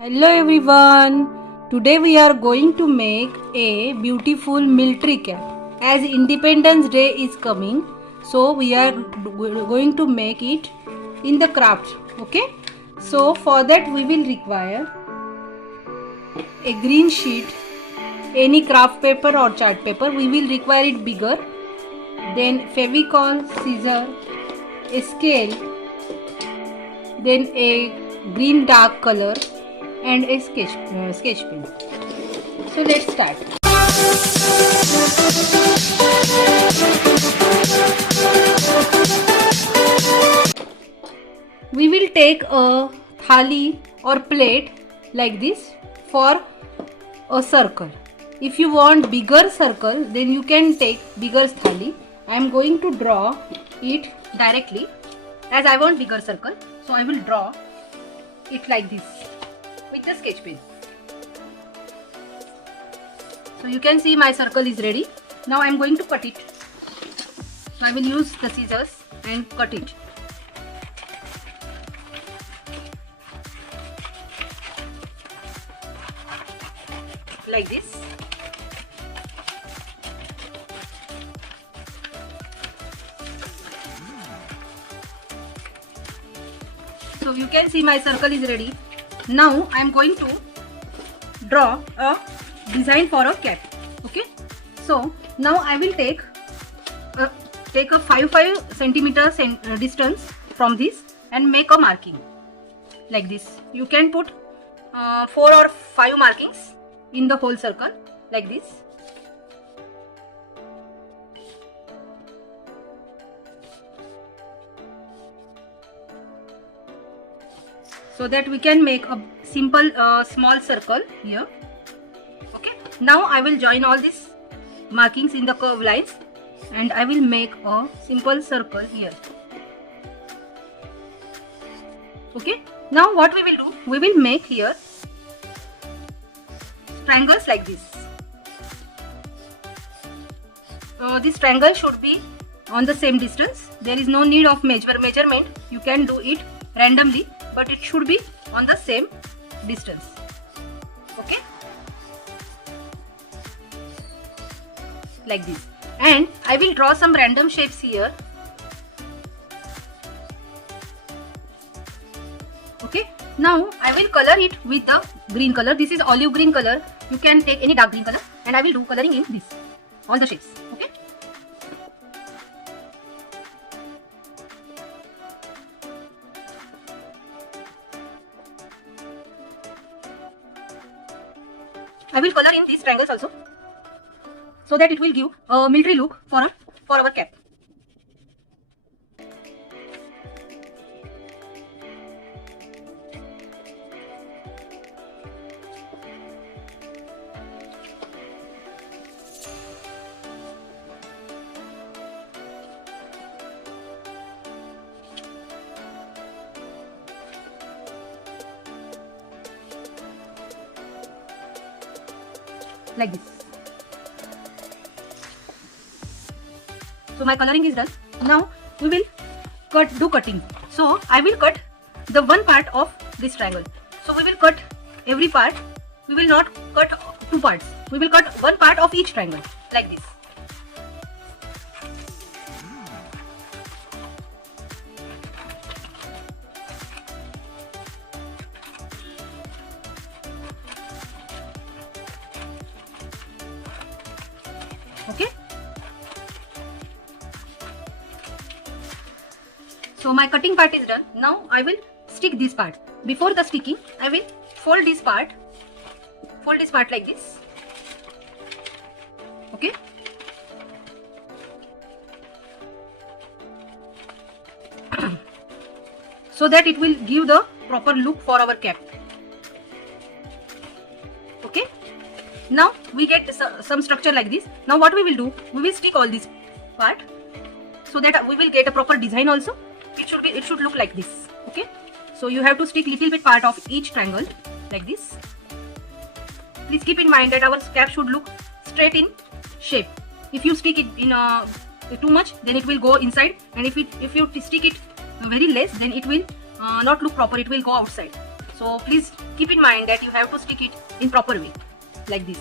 Hello everyone. Today we are going to make a beautiful military cap. As Independence Day is coming, so we are going to make it in the craft. Okay? So for that we will require a green sheet, any craft paper or chart paper. We will require it bigger. Then Fevicol, scissor, a scale, then a green dark color and a sketch pen. So let's start. We will take a thali or plate like this for a circle. If you want bigger circle, then you can take bigger thali. I am going to draw it directly as I want bigger circle. So I will draw it like this with the sketch pen. So you can see my circle is ready. Now I am going to cut it. So I will use the scissors and cut it. Like this. So you can see my circle is ready. Now I am going to draw a design for a cap. Okay. So now I will take a 5 centimeter distance from this and make a marking like this. You can put 4 or 5 markings in the whole circle like this. So that we can make a simple small circle here. Okay. Now I will join all these markings in the curve lines and I will make a simple circle here. Okay. Now what we will do? We will make here triangles like this. This triangle should be on the same distance. There is no need of measurement. You can do it randomly, but it should be on the same distance. Okay, like this. And I will draw some random shapes here. Okay, now I will color it with the green color. This is olive green color. You can take any dark green color, and I will do coloring in this, all the shapes. Okay. I will color in these triangles also, so that it will give a military look for our cap. Like this. So my coloring is done. Now we will do cutting. So I will cut the one part of this triangle. So we will cut every part. We will not cut two parts. We will cut one part of each triangle like this. Okay. So my cutting part is done. Now I will stick this part. Before the sticking, I will fold this part like this. Okay. So that it will give the proper look for our cap. Okay. Now we get some structure like this. Now what we will do? We will stick all this part so that we will get a proper design also. It should look like this. Okay. So you have to stick little bit part of each triangle like this. Please keep in mind that our cap should look straight in shape. If you stick it in too much, then it will go inside, and if you stick it very less, then it will not look proper. It will go outside. So please keep in mind that you have to stick it in proper way, like this.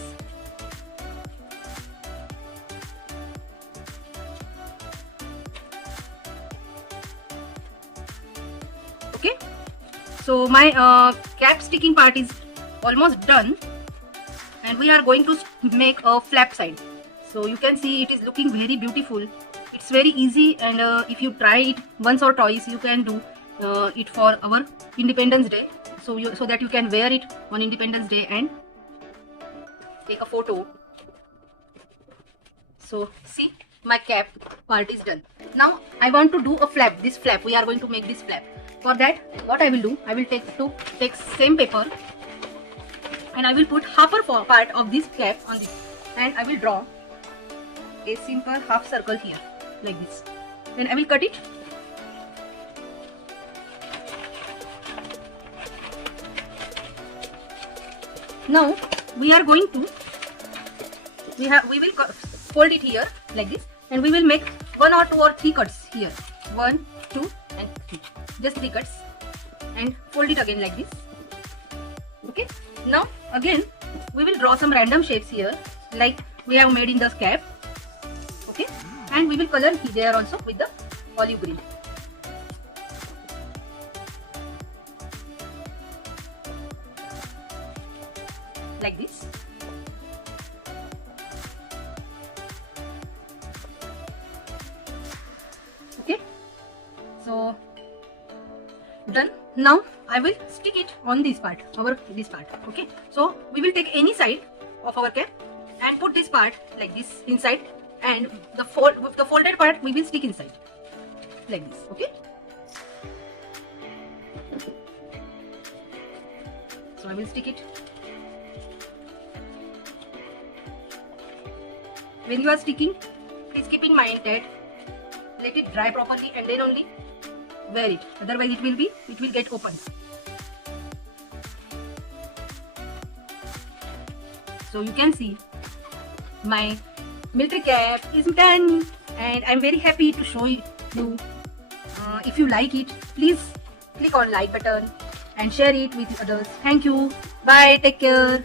Okay, so my cap sticking part is almost done, and we are going to make a flap side. So you can see it is looking very beautiful. It's very easy, and if you try it once or twice, you can do it for our Independence Day. So that you can wear it on Independence Day and take a photo. So see, my cap part is done. Now I want to do a flap. This flap, we are going to make this flap. For that, what I will do, I will take same paper, and I will put half a part of this cap on this, and I will draw a simple half circle here, like this. Then I will cut it. Now we are going to we will fold it here like this, and we will make 1 or 2 or 3 cuts here. 1, 2 and 3. Just 3 cuts, and fold it again like this. Okay. Now again we will draw some random shapes here, like we have made in the cap. Okay, and we will color there also with the olive green. Like this. Okay, so done. Now I will stick it on this part, this part. Okay, so we will take any side of our cap and put this part like this inside, and the folded part we will stick inside like this. Okay, so I will stick it. When you are sticking, please keep in mind that let it dry properly and then only wear it. Otherwise it will get open. So you can see my military cap is done, and I'm very happy to show you. If you like it, please click on like button and share it with others. Thank you. Bye. Take care.